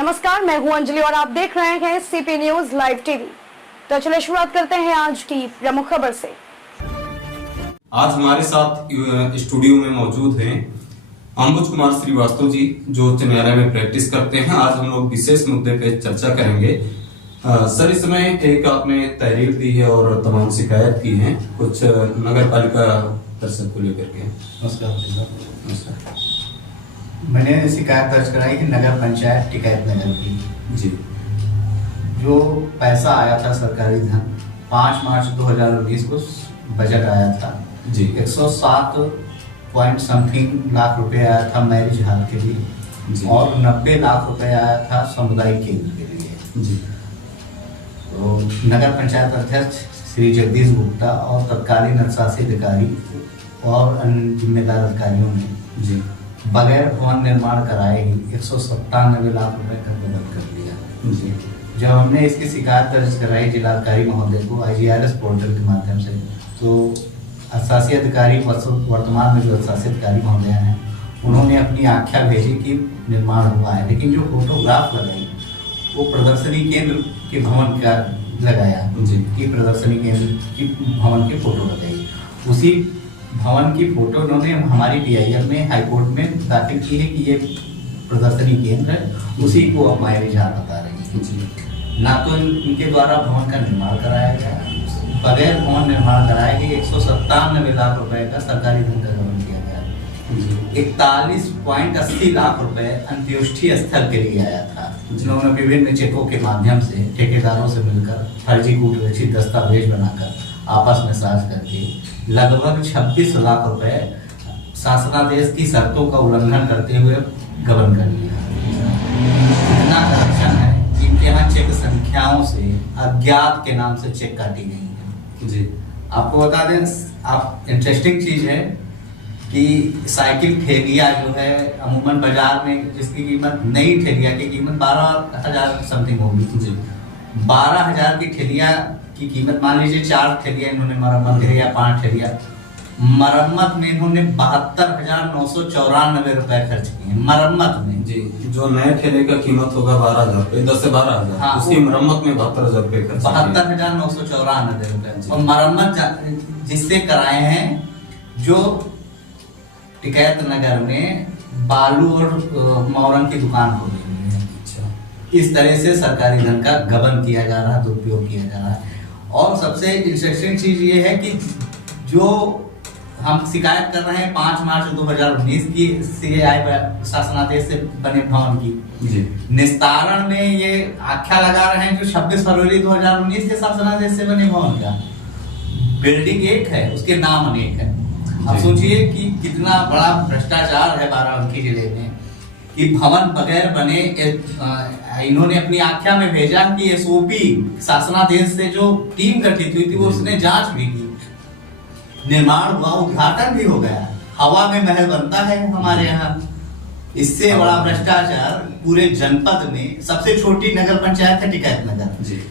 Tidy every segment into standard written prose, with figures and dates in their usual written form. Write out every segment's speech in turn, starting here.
नमस्कार, मैं हूं अंजलि और आप देख रहे हैं सीपी न्यूज लाइव टीवी। तो चलिए शुरुआत करते हैं आज की प्रमुख खबर से। आज हमारे साथ स्टूडियो में मौजूद हैं अंबुज कुमार श्रीवास्तव जी, जो उच्च न्यायालय में प्रैक्टिस करते हैं। आज हम लोग विशेष मुद्दे पे चर्चा करेंगे। सर, इस समय एक आपने तहरीर दी है और तमाम शिकायत की है कुछ नगर पालिका परिषद को लेकर के। नमस्कार। मैंने शिकायत दर्ज कराई कि नगर पंचायत टिकैत नगर की जी, जो पैसा आया था सरकारी धन 5 मार्च 2019 को बजट आया था जी, 107 पॉइंट समथिंग लाख रुपए आया था मैरिज हॉल के लिए जी, और 90 लाख रुपए आया था सामुदायिक केंद्र के लिए जी। तो नगर पंचायत अध्यक्ष श्री जगदीश गुप्ता और तत्कालीन अधिशासी अधिकारी और अन्य जिम्मेदार अधिकारियों ने जी बगैर भवन निर्माण कराए ही 197 लाख रुपए का गबन कर लिया। जी। जब हमने इसकी शिकायत दर्ज कराई जिलाधिकारी महोदय को IGRS पोर्टल के माध्यम से, तो अधिशासी अधिकारी वर्तमान में जो अधिशासी अधिकारी महोदय हैं उन्होंने अपनी आख्या भेजी कि निर्माण हुआ है, लेकिन जो फोटोग्राफ लगाई वो प्रदर्शनी केंद्र के भवन का लगाया कि प्रदर्शनी केंद्र की भवन की फोटो लगाई। उसी भवन की फोटो उन्होंने हमारी PIL में हाईकोर्ट में दाखिल की है कि ये प्रदर्शनी केंद्र है, उसी को अब मैरिज हॉल बता रही है। ना तो इनके द्वारा भवन का निर्माण कराया गया, बगैर भवन निर्माण कराए गए 197 लाख रुपए का सरकारी धन का गबन किया गया। 41.80 लाख रुपए अंत्योष्ठी स्थल के लिए आया था, जिन्होंने विभिन्न चेकों के माध्यम से ठेकेदारों से मिलकर फर्जी कूट रचित दस्तावेज बनाकर आपस में साझ करके लगभग 26 लाख रुपए शासनादेश की शर्तों का उल्लंघन करते हुए गबन कर लिया। इतना करप्शन है कि इनके यहाँ चेक संख्याओं से अज्ञात के नाम से चेक काटी गई है। जी, आपको बता दें, आप इंटरेस्टिंग चीज है कि साइकिल ठेलिया जो है अमूमन बाजार में जिसकी कीमत, नई ठेलिया की कीमत 12,000 समथिंग होगी। जी, 12,000 की ठेलिया की कीमत, मान लीजिए 4 ठेलिया इन्होंने मरम्मत की या 5 ठेलिया मरम्मत में इन्होंने 72,994 रुपए खर्च किए मरम्मत में। जी। जो नए ठेले का कीमत होगा 12,000 रुपए, 10 से 12,000, हाँ, उसकी मरम्मत में 72,000 रुपए खर्च। 72,994 रुपए और मरम्मत जिससे कराए हैं, जो टिकैत नगर में बालू और मौरंग की दुकान हो रही है। अच्छा। इस तरह से सरकारी धन का गबन किया जा रहा है, दुरुपयोग किया जा रहा है। और सबसे इंटरेस्टिंग चीज ये है कि जो हम शिकायत कर रहे हैं 5 मार्च 2019 की CAI शासनादेश से बने भवन की जी, निस्तारण में ये आख्या लगा रहे हैं जो 26 फरवरी 2019 के शासनादेश से बने भवन का बिल्डिंग एक है, उसके नाम अनेक है। अब सोचिए कि कितना बड़ा भ्रष्टाचार है बाराबंकी जिले में कि भवन बगैर बने। इन्होंने अपनी आख्या में भेजा कि SOP शासनादेश से जो टीम गठित हुई थी वो उसने जांच भी की, निर्माण हुआ, उद्घाटन भी हो गया, हवा में महल बनता है हमारे यहाँ। इससे बड़ा भ्रष्टाचार पूरे जनपद में सबसे छोटी नगर पंचायत है टिकैत नगर,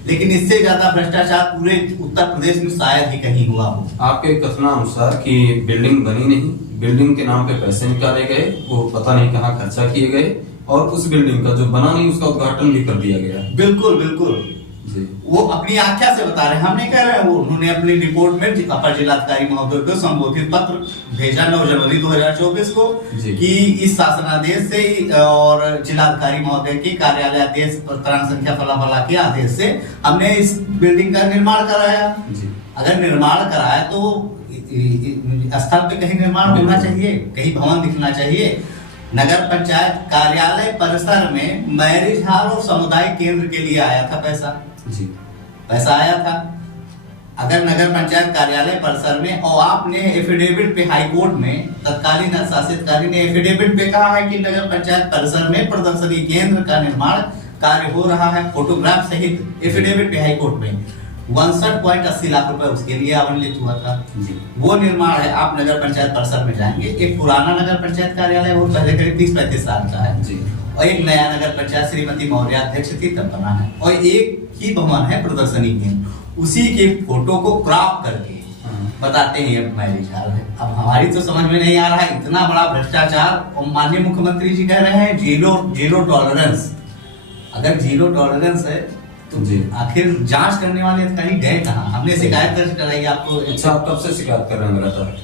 लेकिन इससे ज्यादा भ्रष्टाचार पूरे उत्तर प्रदेश में शायद ही कहीं हुआ हो। आपके कथनानुसार कि बिल्डिंग बनी नहीं, बिल्डिंग के नाम पे पैसे निकाले गए, वो पता नहीं कहाँ खर्चा किए गए, और उस बिल्डिंग का जो बना नहीं उसका उद्घाटन भी कर दिया गया। बिल्कुल बिल्कुल जी, वो अपनी आख्या से बता रहे हैं, हम नहीं कह रहे हैं। वो उन्होंने अपनी रिपोर्ट में अपर जिलाधिकारी महोदय को संबोधित पत्र भेजा 9 जनवरी 2024 को कि इस शासनादेश से और जिलाधिकारी महोदय के कार्यालय आदेश प्रकरण संख्या फला के आदेश से हमने इस बिल्डिंग का निर्माण कराया। अगर निर्माण कराया तो स्थल पे कहीं निर्माण होना चाहिए, कहीं भवन दिखना चाहिए। नगर पंचायत कार्यालय परिसर में मैरिज हॉल और सामुदायिक केंद्र के लिए आया था पैसा आया था। अगर नगर पंचायत कार्यालय परिसर में, और आपने एफिडेविट पे हाईकोर्ट में तत्कालीन अधिशासी अधिकारी ने एफिडेविट पे कहा है कि नगर पंचायत परिसर में प्रदर्शनी केंद्र का निर्माण कार्य हो रहा है, फोटोग्राफ सहित एफिडेविट पे हाईकोर्ट में 62.80 लाख रुपए उसके लिए आवंटित हुआ था। वो निर्माण है। आप नगर पंचायत परिसर में जाएंगे, एक पुराना नगर पंचायत कार्यालय वो पहले करीब 30-35 साल का है और एक नया नगर पंचायत श्रीमती मौर्य अध्यक्ष थी तब बना है, और एक ही भवन है प्रदर्शनी केंद्र। उसी के फोटो को क्रॉप करके बताते हैं ये मैरिज हॉल है। अब हमारी तो समझ में नहीं आ रहा है, इतना बड़ा भ्रष्टाचार। और माननीय मुख्यमंत्री जी कह रहे हैं जीरो टॉलरेंस। अगर जीरो टॉलरेंस है तो जी। आखिर जांच करने वाले अधिकारी गए कहाँ? हमने शिकायत दर्ज कराई आपको। अच्छा, आप कब से शिकायत कर रहे हैं लगातार?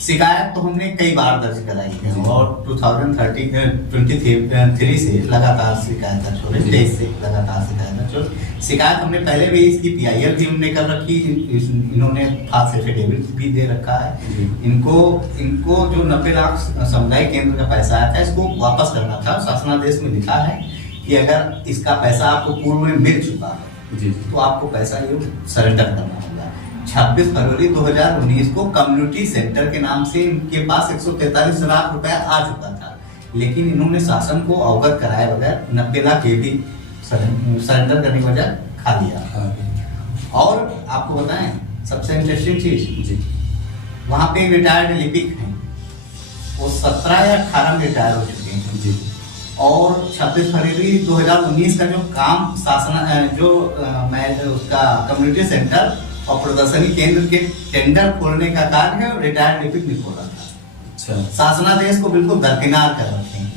शिकायत तो हमने कई बार दर्ज कराई है और 2023 से लगातार शिकायत दर्ज हो रही है, 23 से लगातार शिकायत दर्ज हो रही है। शिकायत हमने पहले भी इसकी PIL भी हमने कर रखी, इन्होंने खास एफिडेविट भी दे रखा है। इनको जो 90 लाख समुदाय केंद्र का पैसा आया था इसको वापस करना था। शासनादेश में लिखा है कि अगर इसका पैसा आपको पूर्व में मिल चुका है तो आपको पैसा ये सरेंडर करना होगा। 26 फरवरी 2019 को कम्युनिटी सेंटर के नाम से इनके पास 143 लाख रुपया आ चुका था, लेकिन इन्होंने शासन को अवगत कराए बगैर 90 लाख ये भी सरेंडर करने की वजह खा लिया। और आपको बताएं सबसे इंटरेस्टिंग चीज, वहां पे रिटायर्ड लिपिक हैं, वो 17 या 18 में रिटायर हो चुके हैं और 26 फरवरी 2019 का जो काम शासन उसका कम्युनिटी सेंटर और प्रदर्शनी केंद्र के टेंडर खोलने का कार्य रिटायर्ड लिपिक ने खोला था। अच्छा। शासनादेश को बिल्कुल दरकिनार कर रखे हैं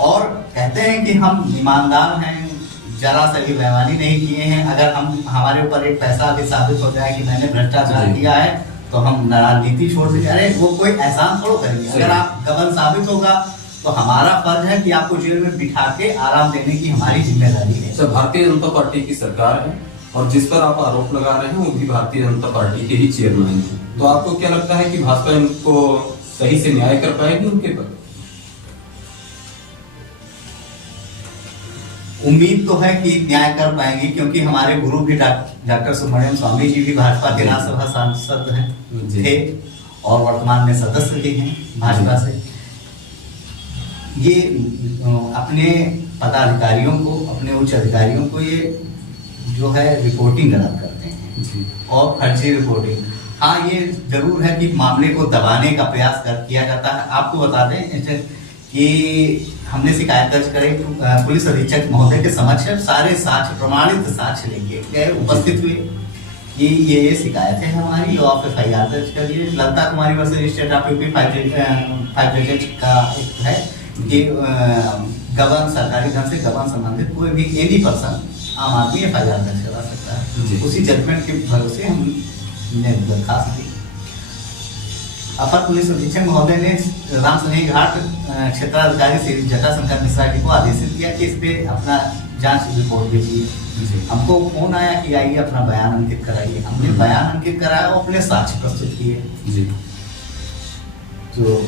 और कहते हैं कि हम ईमानदार हैं, जरा सा भी बेईमानी नहीं किए हैं। अगर हमारे ऊपर एक पैसा भी साबित हो जाए कि मैंने भ्रष्टाचार किया है तो हम राजनीति छोड़ देंगे। अरे वो कोई एहसान थोड़ा करेंगे। अगर आप गबन साबित होगा तो हमारा फर्ज है कि आपको जेल में बिठा के आराम देने की हमारी जिम्मेदारी है। भारतीय जनता पार्टी की सरकार है और जिस पर आप आरोप लगा रहे हैं वो भी भारतीय जनता पार्टी के ही चेयरमैन हैं, तो आपको क्या लगता है कि भाजपा इनको सही से न्याय कर पाएगी उनके पर? उम्मीद तो है कि न्याय कर पाएंगी, क्योंकि हमारे गुरु भी डॉक्टर सुब्रमण्यम स्वामी जी भी भाजपा के राज्यसभा सांसद हैं थे और वर्तमान में सदस्य भी हैं भाजपा से। ये अपने पदाधिकारियों को, अपने उच्च अधिकारियों को ये जो है रिपोर्टिंग गलत करते हैं और फर्जी रिपोर्टिंग। हाँ, ये जरूर है कि मामले को दबाने का प्रयास किया जाता है। आपको बता दें कि हमने शिकायत दर्ज कराई, पुलिस अधीक्षक महोदय के समक्ष सारे साक्ष्य, प्रमाणित साक्ष्य लेके गए, उपस्थित हुए कि ये शिकायत है हमारी और आप FIR दर्ज करिए। ललिता कुमारी वर्सेस स्टेट ऑफ यूपी 5 जज का एक है कि गबन, सरकारी धन से गबन संबंधित कोई भी एनी पर्सन, आम आदमी FIR दर्ज करा सकता है। उसी जजमेंट के भरोसे हमने दरखास्त दी। अपर पुलिस अधीक्षक महोदय ने रामसनेही घाट क्षेत्राधिकारी श्री जटाशंकर मिश्रा जी को आदेशित किया कि इस पे अपना जांच रिपोर्ट भेजिए। हमको फोन आया कि आइए अपना बयान अंकित कराइए। हमने बयान अंकित कराया और अपने साक्ष्य प्रस्तुत किए। तो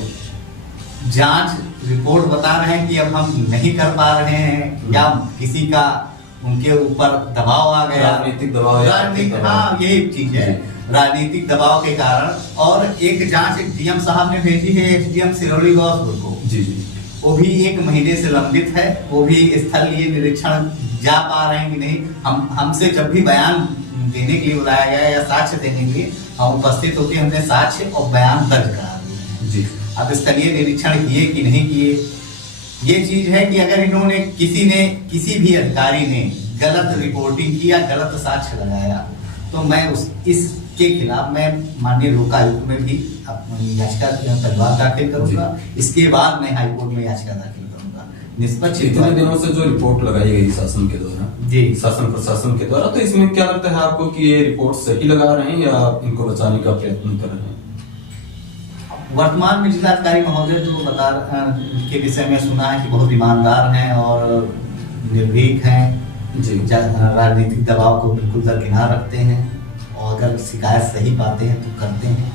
जांच रिपोर्ट बता रहे हैं कि अब हम नहीं कर पा रहे हैं या किसी का उनके ऊपर दबाव आ गया, राजनीतिक दबाव, हाँ यही चीज है, राजनीतिक दबाव के कारण। और एक जांच DM साहब ने भेजी है SDM सिरोही गौसपुर को, वो भी 1 महीने से लंबित है। वो भी स्थलीय निरीक्षण जा पा रहे हैं कि नहीं। हमसे जब भी बयान देने के लिए बुलाया गया या साक्ष्य देने के लिए, हम उपस्थित होकर हमने साक्ष्य और बयान दर्ज करा दिए। अब स्थलीय निरीक्षण किए कि नहीं किए, ये चीज है कि अगर इन्होंने किसी भी अधिकारी ने गलत रिपोर्टिंग किया, गलत साक्ष्य लगाया, तो मैं इसके खिलाफ मैं माननीय लोकायुक्त में भी अपनी याचिका तलवार दाखिल करूंगा। इसके बाद मैं हाईकोर्ट में याचिका दाखिल करूंगा। निष्पक्ष इतने दिनों से जो रिपोर्ट लगाई गई शासन के द्वारा, शासन प्रशासन के द्वारा, तो इसमें क्या लगता है आपको कि ये रिपोर्ट सही लगा रहे हैं या इनको बचाने का प्रयत्न कर रहे हैं? वर्तमान में जिलाधिकारी महोदय जो के विषय में सुना है कि बहुत ईमानदार हैं और निर्भीक हैं, राजनीतिक दबाव को बिल्कुल दरकिनार रखते हैं और अगर शिकायत सही पाते हैं तो करते हैं।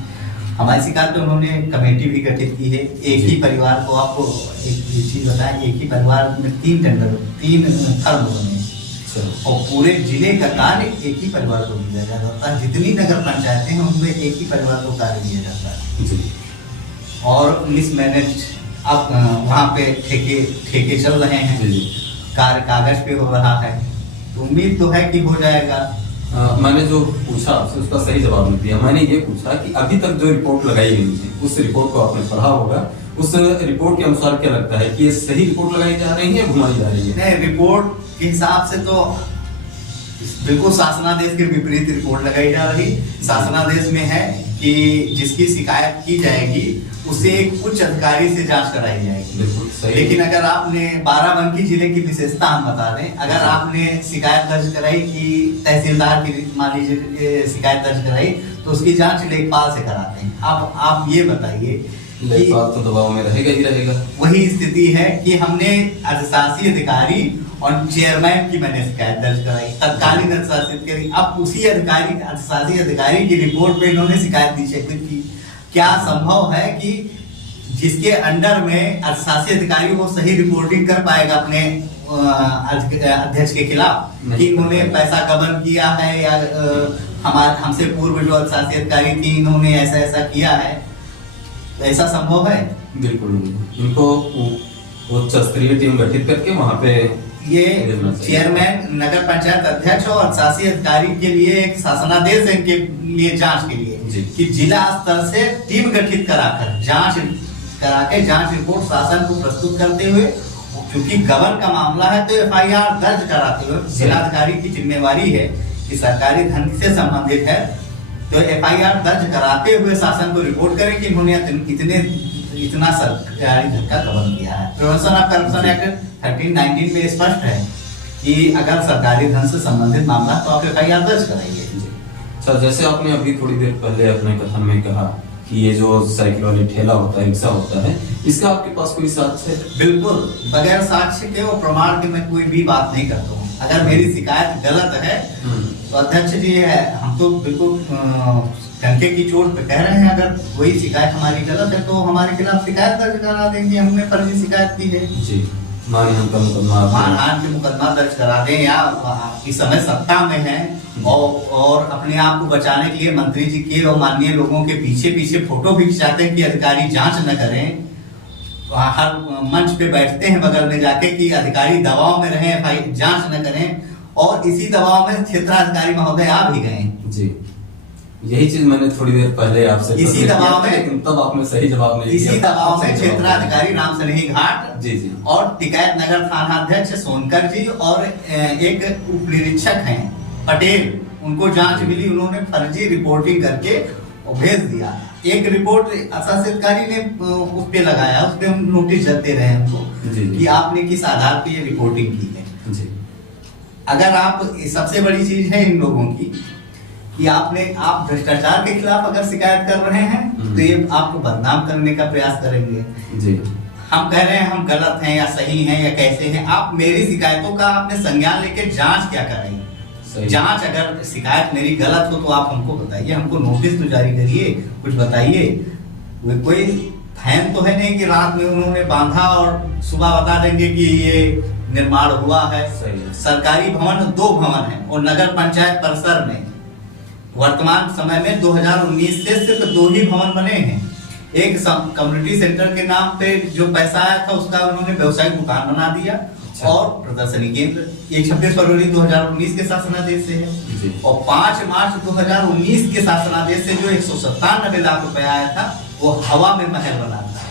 हमारी शिकायत पे उन्होंने कमेटी भी गठित की है। एक ही परिवार को, आपको एक चीज बताएं, एक ही परिवार में 3 फर्म बने और पूरे जिले का कार्य एक ही परिवार को दिया जाता है। जितनी नगर पंचायतें हैं उनमें एक ही परिवार को कार्य दिया जाता है और मिसमैनेज अब वहाँ पे ठेके चल रहे हैं, कार्य कागज पे हो रहा है। तो उम्मीद तो है कि हो जाएगा। मैंने जो पूछा आपसे उसका सही जवाब नहीं दिया। मैंने ये पूछा कि अभी तक जो रिपोर्ट लगाई गई है उस रिपोर्ट को आपने पढ़ा होगा, उस रिपोर्ट के अनुसार क्या लगता है कि ये सही रिपोर्ट लगाई जा रही है या घुमाई जा रही है? नहीं, रिपोर्ट के हिसाब से तो बिल्कुल शासनादेश के विपरीत रिपोर्ट लगाई जा रही। शासनादेश में है कि जिसकी शिकायत की जाएगी उसे एक उच्च अधिकारी से जांच कराई जाएगी। बिल्कुल सही। लेकिन अगर आपने बाराबंकी जिले की विशेषता हम बता दें, अगर आपने शिकायत दर्ज कराई कि तहसीलदार की मान लीजिए शिकायत दर्ज कराई, तो उसकी जांच लेखपाल से कराते हैं। आप ये बताइए, लेखपाल तो दबाव में रहेगा ही रहेगा। वही स्थिति है कि हमने अधिशासी अधिकारी और चेयरमैन की मैंने शिकायत दर्ज कराई, तत्कालीन अधिशासी अधिकारी, अब उसी अधिशासी अधिकारी की रिपोर्ट पे इन्होंने शिकायत निषेधित की। क्या संभव है कि जिसके अंडर में अधिशासी अधिकारी वो सही रिपोर्टिंग कर पाएगा अपने अध्यक्ष के खिलाफ कि इन्होंने पैसा गबन किया है या हमसे पूर्व जो अधिशासी अधिकारी थी इन्होंने ऐसा ऐसा किया है? ऐसा संभव है? बिल्कुल नहीं। इनको उच्च स्तरीय टीम गठित करके वहां पे ये चेयरमैन, नगर पंचायत अध्यक्ष और अधिशासी अधिकारी के लिए एक शासनादेश है इनके लिए जांच के लिए कि जिला स्तर से टीम गठित कराकर जांच रिपोर्ट शासन को प्रस्तुत करते हुए, क्योंकि गबन का मामला है तो एफआईआर दर्ज कराते हुए जिलाधिकारी की जिम्मेवारी है कि सरकारी धन से संबंधित है तो एफआईआर दर्ज कराते हुए शासन को रिपोर्ट करें कि इन्होंने इतना सरकारी धन का गबन किया है। प्रिवेंशन ऑफ करप्शन एक्ट 1319 में स्पष्ट है कि अगर सरकारी धन से संबंधित मामला तो आप एफआईआर दर्ज कराइए। सर, जैसे आपने अभी थोड़ी देर पहले अपने कथन में कहा कि ये जो साइकिल वाली ठेला होता है, रिक्शा होता है, इसका आपके पास कोई साक्ष्य है? बिल्कुल, बगैर साक्ष्य के और प्रमाण के मैं कोई भी बात नहीं करता हूँ। अगर मेरी शिकायत गलत है तो अध्यक्ष जी है, हम तो बिल्कुल डंके की चोट पे कह रहे हैं, अगर कोई शिकायत हमारी गलत है तो हमारे खिलाफ शिकायत दर्ज करा देंगे, हमने फर्जी शिकायत की है जी। मानहानि का मुकदमा, मानहानि का मुकदमा दर्ज करा दें, या इस समय सत्ता में है और अपने आप को बचाने के लिए मंत्री जी के और माननीय लोगों के पीछे पीछे फोटो भी खिंचाते हैं कि अधिकारी जांच न करें। हर मंच पे बैठते हैं बगल में जाके कि अधिकारी दबाव में रहें, जांच न करें, और इसी दबाव में क्षेत्राधिकारी महोदय आ भी गए जी। यही चीज मैंने थोड़ी देर पहले आपसे इसी दबाव में, तब आपने सही जवाब नहीं दिया। इसी दबाव में क्षेत्राधिकारी राम स्नेही घाट जी जी और टिकैत नगर थानाध्यक्ष सोनकर जी और एक उप निरीक्षक हैं पटेल, उनको जांच मिली, उन्होंने फर्जी रिपोर्टिंग करके भेज दिया। एक रिपोर्ट अधिशासी अधिकारी ने उस पे लगाया, उस पे हम नोटिस देते रहे हमको कि आपने किस आधार पे ये रिपोर्टिंग की है जी। अगर आप, सबसे बड़ी चीज है इन लोगों की कि आप भ्रष्टाचार के खिलाफ अगर शिकायत कर रहे हैं तो ये आपको बदनाम करने का प्रयास करेंगे जी। हम कह रहे हैं हम गलत हैं या सही हैं या कैसे हैं, आप मेरी शिकायतों का आपने संज्ञान लेके जांच क्या कराई? जांच, अगर शिकायत मेरी गलत हो तो आप हमको बताइए, हमको नोटिस तो जारी करिए, कुछ बताइए। कोई फैन तो है नहीं कि रात में उन्होंने बांधा और सुबह बता देंगे कि ये निर्माण हुआ है। सरकारी भवन 2 भवन है और नगर पंचायत परिसर में वर्तमान समय में 2019 से सिर्फ 2 ही भवन बने हैं। एक कम्युनिटी सेंटर के नाम पे जो पैसा आया था उसका उन्होंने व्यवसायिक दुकान बना दिया और प्रदर्शनी केंद्र, ये 26 फरवरी 2019 के शासनादेश से है। और 5 मार्च 2019 के शासनादेश से जो 197 लाख रुपया आया था वो हवा में महल बना था।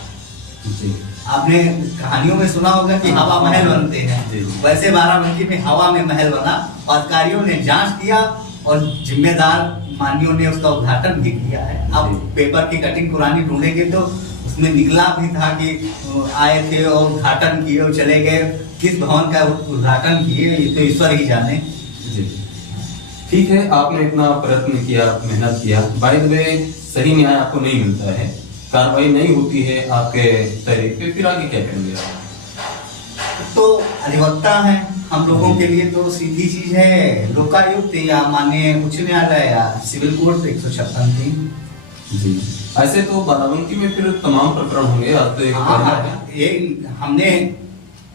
आपने कहानियों में सुना होगा कि हवा महल बनते हैं, वैसे बाराबंकी में हवा में महल बना। अधिकारियों ने जांच किया और जिम्मेदार मानियों ने उसका उद्घाटन भी किया है। अब पेपर की कटिंग पुरानी ढूंढेंगे तो उसमें निकला भी था कि आए थे और उद्घाटन किए और चले गए। किस भवन का उद्घाटन किए ये तो ईश्वर ही जाने जी। ठीक है, आपने इतना प्रयत्न किया, मेहनत किया, बाय द वे सही न्याय आपको नहीं मिलता है, कार्रवाई नहीं होती है आपके तहरीर पे, फिर आगे क्या करेंगे? तो अधिवक्ता है हम लोगों के लिए तो सीधी चीज है, लोकायुक्त या माननीय उच्च न्यायालय या सिविल कोर्ट 156 जी। ऐसे तो बाराबंकी में फिर तमाम प्रकरण होंगे। आज तो ये हमने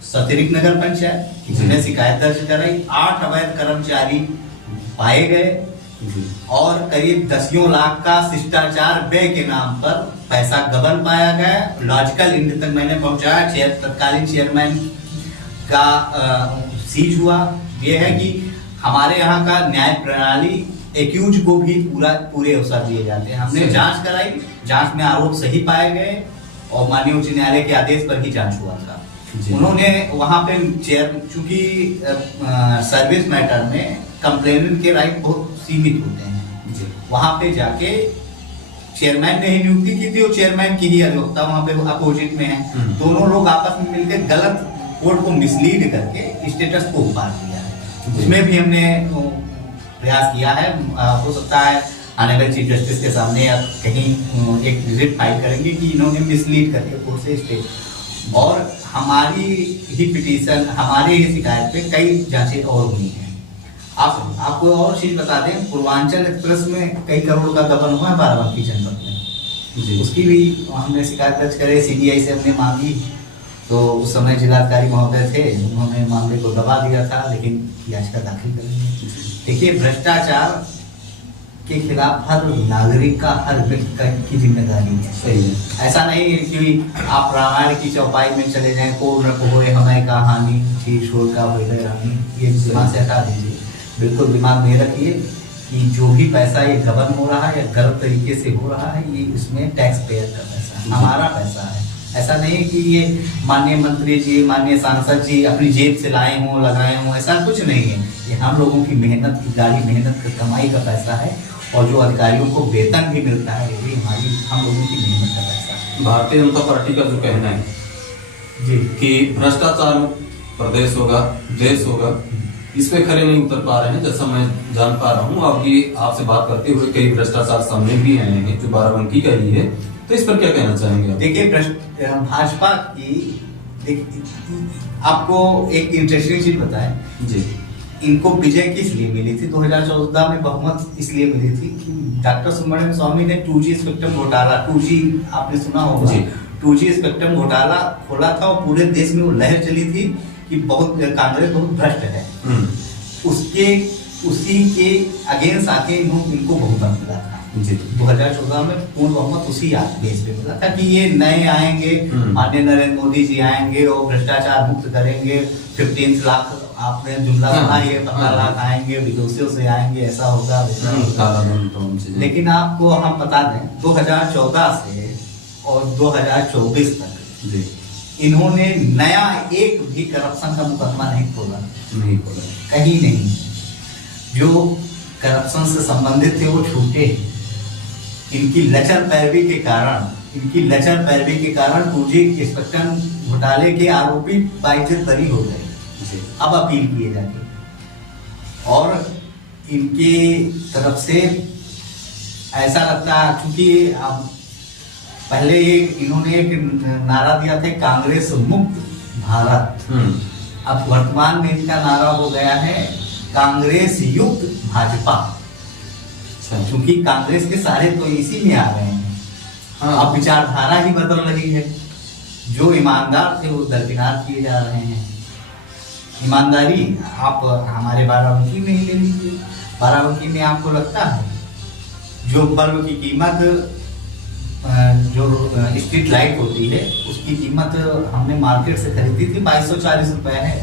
सतरिक नगर पंचायत ने शिकायत दर्ज कराई, 8 अवैध कर्मचारी पाए गए और करीब 10 लाख का शिष्टाचार व्यय के नाम पर पैसा गबन पाया गया। लॉजिकल इंड तक मैंने पहुंचाया, तत्कालीन चेयरमैन का सीज हुआ। ये है कि हमारे यहाँ का न्याय प्रणाली एक्यूज को भी पूरे अवसर दिए जाते हैं। हमने जांच कराई, जांच में आरोप सही पाए गए और माननीय उच्च न्यायालय के आदेश पर ही जांच हुआ था। उन्होंने वहां पे चूंकि सर्विस मैटर में कंप्लेनेंट के राइट बहुत सीमित होते हैं, वहां पे जाके चेयरमैन ने ही नियुक्ति की थी और चेयरमैन की ही अधिवक्ता वहां पे अपोजिट में है। दोनों लोग आपस में मिलकर गलत कोर्ट को मिसलीड करके स्टेटस को उपार दिया है। उसमें भी हमने प्रयास किया है। हो सकता है आने वाले चीफ जस्टिस के सामने या कहीं एक रिट फाइल करेंगे कि इन्होंने मिसलीड करके कोर्ट से स्टे, और हमारी ही पिटीशन, हमारी ही शिकायत पे कई जांचें और हुई हैं। आपको और चीज बता दें, पूर्वांचल एक्सप्रेस में कई करोड़ का गबन हुआ है बाराबंकी जनपद में, उसकी भी हमने शिकायत दर्ज करे, सीबीआई से हमने मांगी, तो उस समय जिलाधिकारी महोदय थे, उन्होंने मामले को दबा दिया था, लेकिन याचिका दाखिल करेंगे। देखिए, भ्रष्टाचार के खिलाफ हर नागरिक का, हर व्यक्ति की जिम्मेदारी है। सही है। ऐसा नहीं है कि आप रामायण की चौपाई में चले जाएं, को होए हमें कहानी चीज छोड़ का हो गए रानी, ये दिमाग से हटा दीजिए। बिल्कुल दिमाग में रखिए कि जो भी पैसा ये गबन हो रहा है या गलत तरीके से हो रहा है, ये इसमें टैक्स पेयर का पैसा है, हमारा पैसा है। ऐसा नहीं है कि ये माननीय मंत्री जी, माननीय सांसद जी अपनी जेब से लाए हों, लगाए हों, ऐसा कुछ नहीं है। ये हम लोगों की मेहनत की गाड़ी, मेहनत की कमाई का पैसा है, और जो अधिकारियों को वेतन भी मिलता है, ये भी हम लोगों की मेहनत का पैसा है। भारतीय जनता पार्टी का जो कहना है जी कि भ्रष्टाचार प्रदेश होगा, देश होगा, इस पे खरे नहीं उतर पा रहे हैं। जैसा मैं जान पा रहा हूँ, आपसे बात करते हुए कई भ्रष्टाचार सामने भी आए हैं जो बाराबंकी का ही है, तो इस पर क्या कहना चाहेंगे? देखिए, भाजपा की आपको एक इंटरेस्टिंग चीज बताएं जी। इनको विजय किस लिए मिली थी? 2014 में बहुमत इसलिए मिली थी कि डॉक्टर सुब्रमण्यम स्वामी ने 2G स्पेक्ट्रम घोटाला, 2G आपने सुना होगा, 2G स्पेक्ट्रम घोटाला खोला था और पूरे देश में वो लहर चली थी कि कांग्रेस बहुत भ्रष्ट है। उसी के अगेंस्ट आके इनको बहुमत मिला था। 2014 में पूर्ण बहुमत उसी बेस पे मिला था कि ये नए आएंगे, माननीय नरेंद्र मोदी जी आएंगे और भ्रष्टाचार मुक्त करेंगे। 15 लाख आपने जुमला सुना, ये 15 लाख आएंगे, विदेशों से आएंगे, ऐसा होगा वैसा होगा। लेकिन आपको हम बता दें, 2014 से और 2024 तक इन्होंने नया एक भी करप्शन का मुकदमा नहीं खोला कहीं नहीं। जो करप्शन से संबंधित थे वो छूटे। इनकी लचर पैरवी के कारण 2G स्पेक्ट्रम घोटाले के आरोपी बाइज्जत बरी हो गए। अब अपील किए जाके, और इनके तरफ से ऐसा लगता है, क्योंकि पहले इन्होंने एक नारा दिया था, कांग्रेस मुक्त भारत। अब वर्तमान में इनका नारा हो गया है कांग्रेस युक्त भाजपा, क्योंकि कांग्रेस के सारे तो इसी में आ गए हैं। अब विचारधारा ही बदल रही है। जो ईमानदार थे वो दरकिनार किए जा रहे हैं। ईमानदारी आप हमारे बाराबंकी में ही ले लीजिए। बाराबंकी में आपको लगता है जो बल्ब की कीमत, जो स्ट्रीट लाइट होती है, उसकी कीमत हमने मार्केट से खरीदी थी 2240 रुपए है।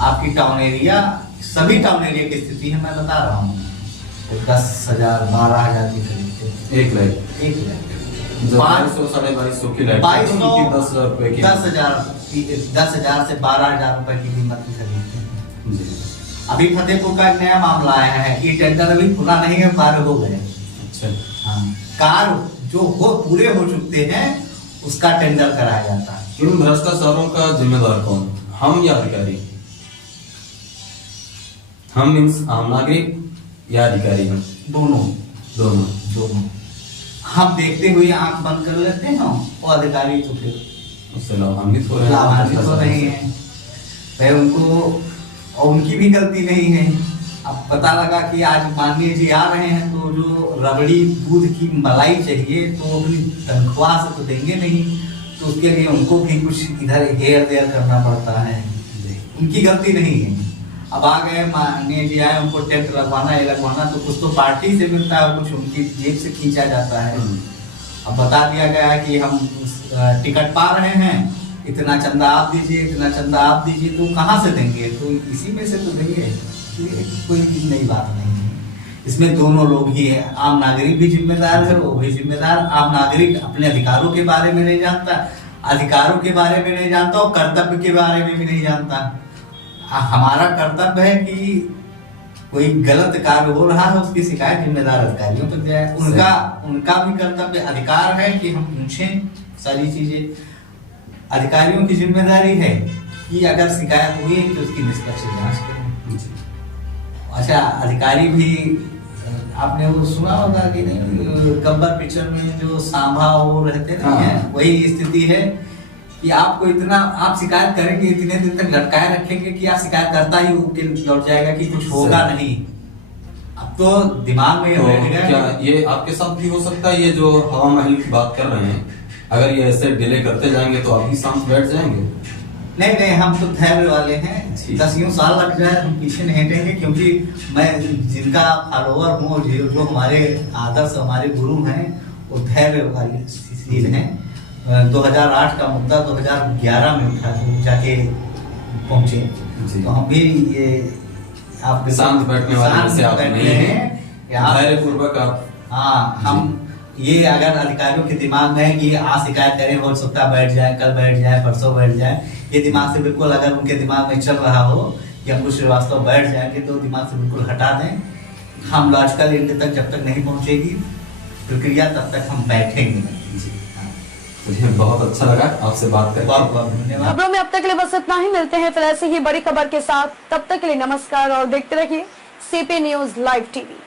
आपकी टाउन एरिया, सभी टाउन एरिया की स्थिति है मैं बता रहा हूँ, 10,000 12,000 की खरीदते। 1 लाख 2200 की लाइट 10,000 से 12,000 रुपए की कीमत की खरीदते हैं। अभी फतेहपुर का एक नया मामला आया है कि टेंडर अभी खुला नहीं है, पार हो गए। अच्छा। हाँ, कार जो पूरे हो चुके हैं उसका टेंडर कराया जाता है। इन भ्रष्टाचारों का जिम्मेदार कौन, हम या अधिकारी? हम मीन्स आम नागरिक या अधिकारी? हम दोनों हम देखते हुए आंख बंद कर लेते हैं, और अधिकारी तो फिर उससे लाभान्वित हो रहे हैं। उनको, और उनकी भी गलती नहीं है। अब पता लगा कि आज माननीय जी आ रहे हैं, तो जो रबड़ी दूध की मलाई चाहिए तो अपनी तनख्वाह से तो देंगे नहीं, तो उसके लिए उनको भी कुछ इधर हेयर देयर करना पड़ता है। उनकी गलती नहीं है। अब आ गए, माननीय जी आए, उनको टेंट लगवाना है, लगवाना तो कुछ तो पार्टी से मिलता है, कुछ उनकी जेब से खींचा जाता है। अब बता दिया गया है कि हम टिकट पा रहे हैं, इतना चंदा आप दीजिए, इतना चंदा आप दीजिए, तो कहाँ से देंगे? तो इसी में से तो देंगे। कोई नई बात नहीं है इसमें। दोनों लोग ही है। आम नागरिक भी जिम्मेदार है, वो भी जिम्मेदार। आम नागरिक अपने अधिकारों के बारे में नहीं जानता, अधिकारों के बारे में नहीं जानता, और कर्तव्य के बारे में भी नहीं जानता। हमारा कर्तव्य है कि कोई गलत कार्य हो रहा है उसकी शिकायत जिम्मेदार अधिकारियों तक जाए। उनका भी कर्तव्य अधिकार है कि हम पूछें सारी चीजें। अधिकारियों की जिम्मेदारी है कि अगर शिकायत हुई तो उसकी निष्पक्ष जांच करें। अच्छा, अधिकारी भी आपने वो सुना होगा कि नहीं, गब्बर पिक्चर में जो सांभा वो रहते हैं, वही स्थिति है कि आपको इतना आप शिकायत करेंगे, इतने दिन तक लटकाए रखेंगे कि आप शिकायत करता ही उनके लौट जाएगा कि कुछ होगा नहीं। अब तो दिमाग में बैठ गया। क्या ये आपके साथ भी हो सकता है? ये जो हवा महल की बात कर रहे हैं, अगर ये ऐसे डिले करते जाएंगे तो आप भी शांत बैठ जाएंगे? नहीं नहीं, हम तो धैर्य वाले हैं। 10 साल लग जाए हम पीछे नहीं हटेंगे, क्योंकि मैं जिनका फॉलोअर हूँ, जो हमारे आदर्श हमारे गुरु हैं, वो धैर्य वाली शील हैं। 2008 का मुद्दा 2011 में उठा जाके पहुंचे, तो हम भी ये आप शांत बैठने वाले से आप नहीं हैं, धैर्यपूर्वक आप। हाँ, हम ये अगर अधिकारियों के दिमाग में है कि आज शिकायत करें, हो सकता है बैठ जाए, कल बैठ जाए, परसों बैठ जाए, ये दिमाग से बिल्कुल अगर उनके दिमाग में चल रहा हो कि अंकुश श्रीवास्तव बैठ जाएंगे, तो दिमाग से बिल्कुल हटा दें। हम लॉजिकल एंड तक जब तक नहीं पहुंचेगी प्रक्रिया, तब तक हम बैठेंगे। मुझे बहुत अच्छा लगा आपसे बात करके। बहुत बहुत धन्यवाद। खबरों में अब तक के लिए बस इतना ही। मिलते हैं फिर ऐसी ही बड़ी खबर के साथ। तब तक के लिए नमस्कार और देखते रहिए CP न्यूज लाइव टीवी।